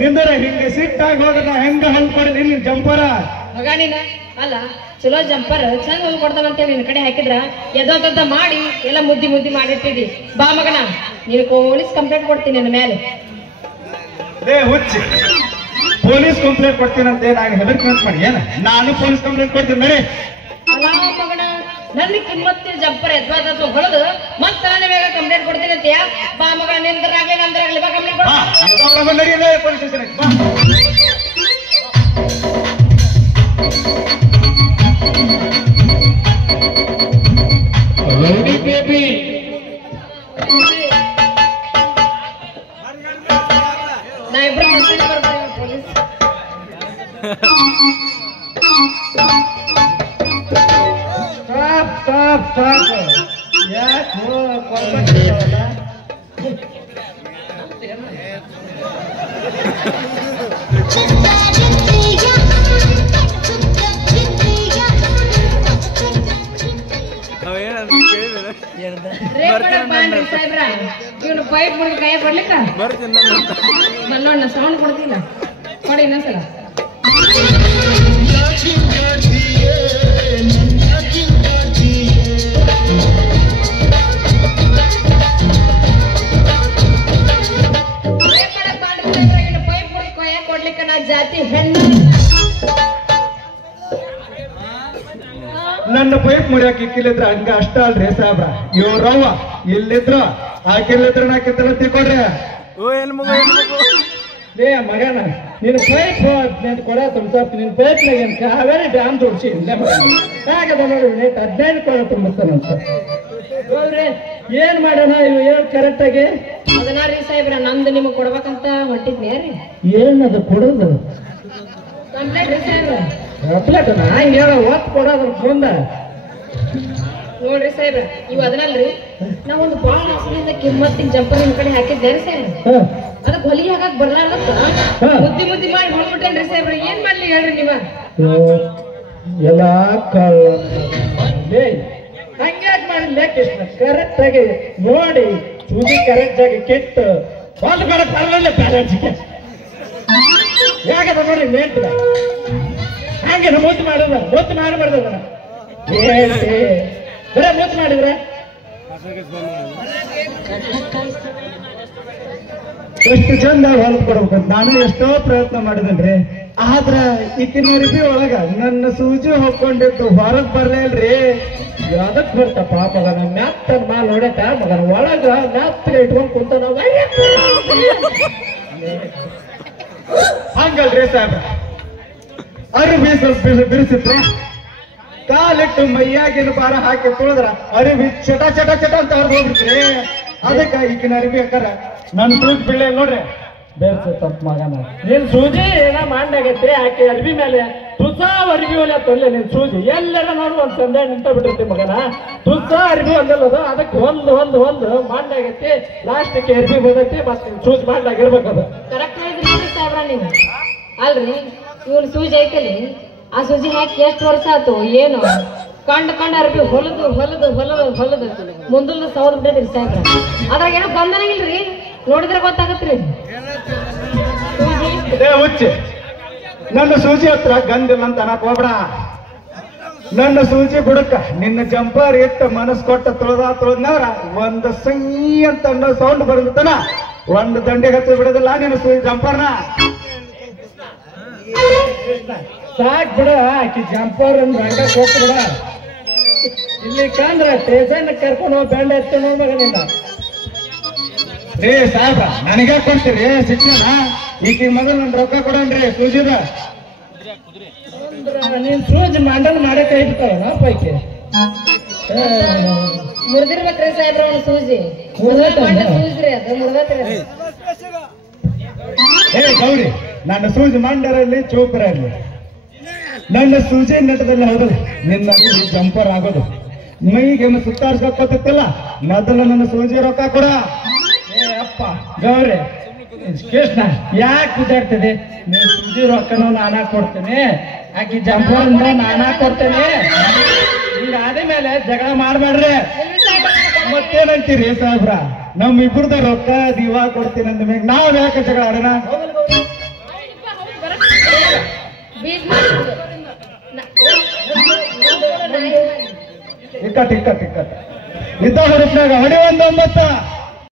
ನಿಂದರ ಹಿಂಗೆ ಸಿಟ್ಟಾಗಿ ಹೋದ್ರೆ ನಾ ಹೆಂಗ ಹೊಲ್ಕೊಡಿ ನಿನ್ ಜಂಪರ ಮಗ ನೀನ ಅಲ್ಲ ಚಲೋ ಜಂಪರ್ ಚಂದ ಹೊಲ್ಕೊಡ್ತಾನಂತೇಳಿ ನಿನ್ ಕಡೆ ಹಾಕಿದ್ರ ಎದ್ದೋದ್ದ ಮಾಡಿ ಎಲ್ಲ ಮುದ್ದಿ ಮಾಡಿರ್ತಿದಿ. ಬಾ ಮಗನ ನೀನು ಪೊಲೀಸ್ ಕಂಪ್ಲೇಂಟ್ ಕೊಡ್ತೀನಿ ನನ್ನ ಮೇಲೆ. ಹುಚ್ಚಿ ಪೊಲೀಸ್ ಕಂಪ್ಲೇಂಟ್ ಕೊಡ್ತೀನಂತೆ ನಾನು ಹೆದರ್ಕೊಂತ ಮಾಡಿ ಏನ ನಾನು ಪೊಲೀಸ್ ಕಂಪ್ಲೇಂಟ್ ಕೊಡ್ತೀನಿ ನೋಡಿ. ಅಲ್ಲ ಮಗನ ನನ್ನ ಕಿಮ್ಮತ್ತಿನ ಜಂಪರ್ ಎದ್ವಾದ ಹೊಳದು ಮತ್ತೆ ನನ್ನ ಬೇಗ ಕಂಪ್ಲೇಂಟ್ ಕೊಡ್ತೀನಿ ಅಂತೀಯ. ಬಾ ಮಗ ನಿಂದ್ರಾಗ್ಲಿ ನಂದ್ರಾಗ್ಲಿ ಬಾ ಕಂಪ್ಲೇಂಟ್ ಕೊಡ. ನಡೀಲೇ ಪೊಲೀಸ್ ಸ್ಟೇಷನ್ ಬಾ. Lady baby. ನಾ ಇಬ್ರು ಬರ್ತಾರೆ ಪೊಲೀಸ್. ಸ್ಟಾಪ್ ಯಾಕೋ ಕೊಡ್ಬೇಕಲ್ಲ ಇವನು ಪೈಪ್ ಮುಡಿದು ಕೈ ಕೊಡ್ಲಿಕ್ಕ ಬಲ್ಲೋಣ ಸೌಂಡ್ ಕೊಡ್ತಿಲ್ಲ ಕೊಡಿ ಇನ್ನೊಂದ್ಸಲ. ಪೈಪ್ ಮುಡಿದು ಕೈ ಕೊಡ್ಲಿಕ್ಕ ನಾ ಜಾತಿ ಹೆಣ್ಣು. ನನ್ನ ಪೈಪ್ ಮುರಿಯಾಕ ಇಕ್ಕಿಲ್ಲಿದ್ರ ಹಂಗ ಅಷ್ಟ ಅಲ್ರಿ ಸಾಬ್ರ ಇವ್ರವ್ವ ಇಲ್ಲಿದ್ರ ಆಕಿಲ್ಲಿದ್ರ ನಾಕಿತ್ತಲ್ಲ ತಿಳ್ಕೊಡ್ರಿ. ಲೇ ಮಗನ ನಿನ್ ಪೈಪ್ ಕೊಡ ತುಂಬ ನಿನ್ ಪೈಪ್ನಾಗ ಕಾವೇರಿ ಡ್ಯಾಮ್ ತೋರಿಸಿ ಹಾಗದ ನೋಡಿ 15 ಕೊಡ ತುಂಬಿಸ್ತಾನಂತ. ಹೌದ್ರಿ ಏನ್ ಮಾಡೋಣ ಇವು ಏನ್ ಕರೆಕ್ಟ್ ಆಗಿ 16 ಸಾಹೇಬ್ರ ನಂದು ನಿಮಗ್ ಕೊಡ್ಬೇಕಂತ ಹೊಂಟಿದ್ನಿ ರೀ. ಏನದು ಕೊಡೋದು ಕಂಪ್ಲೇಂಟ್ ರೀ ಸಾಹೇಬ್ರ. ಕಂಪ್ಲೇಂಟ್ ನಾ ಹೇಳ ಒತ್ತು ಕೊಡೋದ್ರ ಮುಂದ ನೋಡ್ರಿ ಸಾಹೇಬ್ರ ಇವ್ ಅದನ್ನಲ್ರಿ ನಾವೊಂದು ಬಾಳ ಹಸಲಿಂದ ಕಿಮ್ಮತ್ತಿನ ಜಂಪರ್ ನಿಮ್ ಕಡೆ ಹಾಕಿದ್ದೇನೆ ಸಾಹೇಬ್ರ. ಅದಕ್ಕೆ ಹೊಲಿಗೆ ಹಾಕಕ್ ಬರ್ಲಾರ್ದಕ್ಕ ಮುದ್ದಿ ಮಾಡಿ ಹೊಳ್ಬಿಟ್ಟೇನ್ರಿ ಸಾಹೇಬ್ರ. ಏನ್ ಮಾಡ್ಲಿ ಹೇಳ್ರಿ ನೀವ. ಎಲ್ಲ ಹಂಗ್ಯಾಕ್ ಮಾಡಿಲ್ಲ ಕೃಷ್ಣ ಕರೆಕ್ಟ್ ಆಗಿ ನೋಡಿ ಸೂಜಿ ಕರೆಕ್ಟ್ ಆಗಿ ಕೆಟ್ಟು ಒಂದು ಬರಕ್ ಬರಲಿಲ್ಲ ಪ್ಯಾರೆಂಟ್ಸ್ಗೆ ಯಾಕದ ನೋಡಿ ಮೇಂಟ್ರ ಹಂಗೆ ಮೂತ್ ಮಾಡಿದ ಮೂತ್ ಮಾಡಬಾರ್ದ ಬರೇ ಮೂತ್ ಮಾಡಿದ್ರೆ ಎಷ್ಟು ಚಂದ ಹೊಲದ್ ಕೊಡ್ಬೇಕಂತ ನಾನು ಎಷ್ಟೋ ಪ್ರಯತ್ನ ಮಾಡಿದನ್ರಿ. ಆದ್ರ ಈಕಿನ ಅರಿವಿ ಒಳಗ ನನ್ನ ಸೂಜಿ ಹೊಕ್ಕೊಂಡಿದ್ದು ಹೊರಗ್ ಬರ್ಲೇ ಇಲ್ರಿ. ಅದಕ್ ಬರ್ತಪ್ಪ ಮಗನ ಮ್ಯಾತ್ತನ್ ಮಾಲ್ ಹೊಡೆತ ಮಗನ ಒಳಗ ಮ್ಯಾತ್ರ ಇಟ್ಕೊಂಡ್ ಕುಂತ ನಾವ್ ಹಂಗಲ್ರಿ ಸಾಹೇಬ್ರ ಅರಿವಿ ಸ್ವಲ್ಪ ಬಿಡಿಸಿದ್ರೆ ಕಾಲಿಟ್ಟು ಮೈಯಾಗಿನ ಬಾರ ಹಾಕಿ ತುಳಿದ್ರ ಅರಿವಿ ಚಟ ಅಂತ ಹೊರಗೆ ಹೋಗ್ಬಿಟ್ರಿ. ಅದಕ್ಕ ಈಗಿನ ಅರಿವಿ ಹಾಕಾರ ನನ್ ಸೂಜಿ ಬಿಡ್ಲೆ ನೋಡ್ರಿ ಬೇರ್ಸ ತಪ್ಪ ಮಗನ ನೀನ್ ಸೂಜಿ ಏನ ಮಾಡಾಗೈತಿ ಆಕೆ ಅರ್ಬಿ ಮೇಲೆ ತುಸಾ ಅರ್ಬಿ ಒಲೆ ತೊರ್ಲೆ ನಿನ್ ಸೂಜಿ ಎಲ್ಲರ ನೋಡು ಒಂದ್ ಸಂದೆ ನಿಂತ ಬಿಟ್ಟಿರ್ತಿ ಮಗನ ತುಸಾ ಅರ್ಬಿ ಒಂದಲ್ಲದ ಅದಕ್ಕೆ ಒಂದು ಮಾಡಾಗೈತಿ ಲಾಸ್ಟ್ಗೆ ಅರ್ಬಿ ಬಂದೈತಿ ಮತ್ ನಿನ್ ಸೂಜಿ ಮಾಡಾಗಿರ್ಬೇಕದು. ಕರೆಕ್ಟ್ ಹೇಳಿದ್ರಿ ಸಾಹೇಬ್ರ ನೀವು. ಅಲ್ರಿ ಇವ್ನ ಸೂಜಿ ಐತಲ್ಲಿ ಆ ಸೂಜಿ ಹಾಕಿ ಎಷ್ಟು ವರ್ಷ ಆತು ಏನು ಕಂಡ ಅರ್ಬಿ ಹೊಲದು ಮುಂದಲ್ ಸೌದ್ ಬಿಟ್ಟೈತ್ರಿ ಸಾಹೇಬ್ರ. ಅದ್ರಾಗ ಏನೋ ಬಂದನಾಗಿಲ್ರಿ ನೋಡಿದ್ರೆ ಗೊತ್ತಾಗತ್ರಿ. ಹುಚ್ಚಿ ನನ್ನ ಸೂಜಿ ಹತ್ರ ಗಂಧಿಲ್ಲ ಅಂತ ಅನ್ನಕ್ ಹೋಗ್ಬೇಡ. ನನ್ನ ಸೂಜಿ ಬುಡಕ ನಿನ್ನ ಜಂಪರ್ ಇಟ್ಟ ಮನಸ್ ಕೊಟ್ಟ ತುಳದ್ನವ್ರ ಒಂದ್ ಸೈ ಅಂತ ಅನ್ನೋ ಸೌಂಡ್ ಬರುತ್ತನ ಒಂದು ದಂಡಿಗೆ ಹಚ್ಚಿ ಬಿಡೋದಿಲ್ಲ ನಿನ್ನ ಸೂಜಿ ಜಂಪರ್ನ. ಸಾಕ್ ಬಿಡ ಆಕಿ ಜಂಪರ್ ರಂಗ ಕೊಟ್ಟು ಬಿಡ. ಇಲ್ಲಿ ಕಂದ್ರ ಸ್ಟೇಷನ್ ಕರ್ಕೊಂಡು ಹೋಗಿ ಬೆಂಡ ಎತ್ತ ನೋಡ್ಬೇಕನಿಂದ ರೇ ಸಾಹೇಬ್ರ ನನಗೆ ಕೊಡ್ತೀರಿ ಶಿಕ್ಷಣ. ಈಗ ಮೊದಲು ನನ್ ರೊಕ್ಕ ಕೊಡೋಣ್ರಿ ಸೂಜಿದ ನೀನ್ ಸೂಜಿ ಮಂಡಲ್ ಮಾಡಕ್ ಐತಾವ ನಾ ಪೈಕಿ ಮುರಿದಿರ್ಬೇಕ್ರಿ ಸಾಹೇಬ್ರ ಅವ್ನ ಸೂಜಿ ಸೂಜ್ರಿ ಅದು ಮುರಿದತ್ರಿ. ಏ ಗೌರಿ ನನ್ನ ಸೂಜಿ ಮಂಡರಲ್ಲಿ ಚೌಕರಲ್ಲಿ ನನ್ನ ಸೂಜಿ ನಟದಲ್ಲಿ ಹೌದು ನಿನ್ನ ಜಂಪರ್ ಆಗೋದು. ಮೈಗೆ ಸುತ್ತಾರ್ಸ್ಕೊತಿಲ್ಲ ಮೊದಲು ನನ್ನ ಸೂಜಿ ರೊಕ್ಕ ಕೊಡ. ಏ ಅಪ್ಪ ಗೌರಿ ಕೃಷ್ಣ ಯಾಕೆ ಗುದ್ದಾಡ್ತಿದೆ? ನೀವು ಸೂಜಿ ರೊಕ್ಕನೂ ನಾನಾ ಕೊಡ್ತೀನಿ, ಆಕಿ ಜಂಬೂರನ್ನ ನಾನಾ ಕೊಡ್ತೇನೆ. ಈಗ ಆದ ಮೇಲೆ ಜಗಳ ಮಾಡ್ಬೇಡ್ರಿ. ಮತ್ತೇನಂತೀರಿ ಸಾಹೇಬ್ರ? ನಮ್ಮಿಬ್ರದ ರೊಕ್ಕ ದಿವ ಕೊಡ್ತೀನಿ ಅಂದ ಮ್ಯಾಗ ನಾವ್ ಯಾಕೆ ಜಗಳ ಆಡೋಣ? ಇಕ್ಕಟ್ ಇದ್ದ ಹುಡುಕ್ನಾಗ ಹೊಡಿ 1 9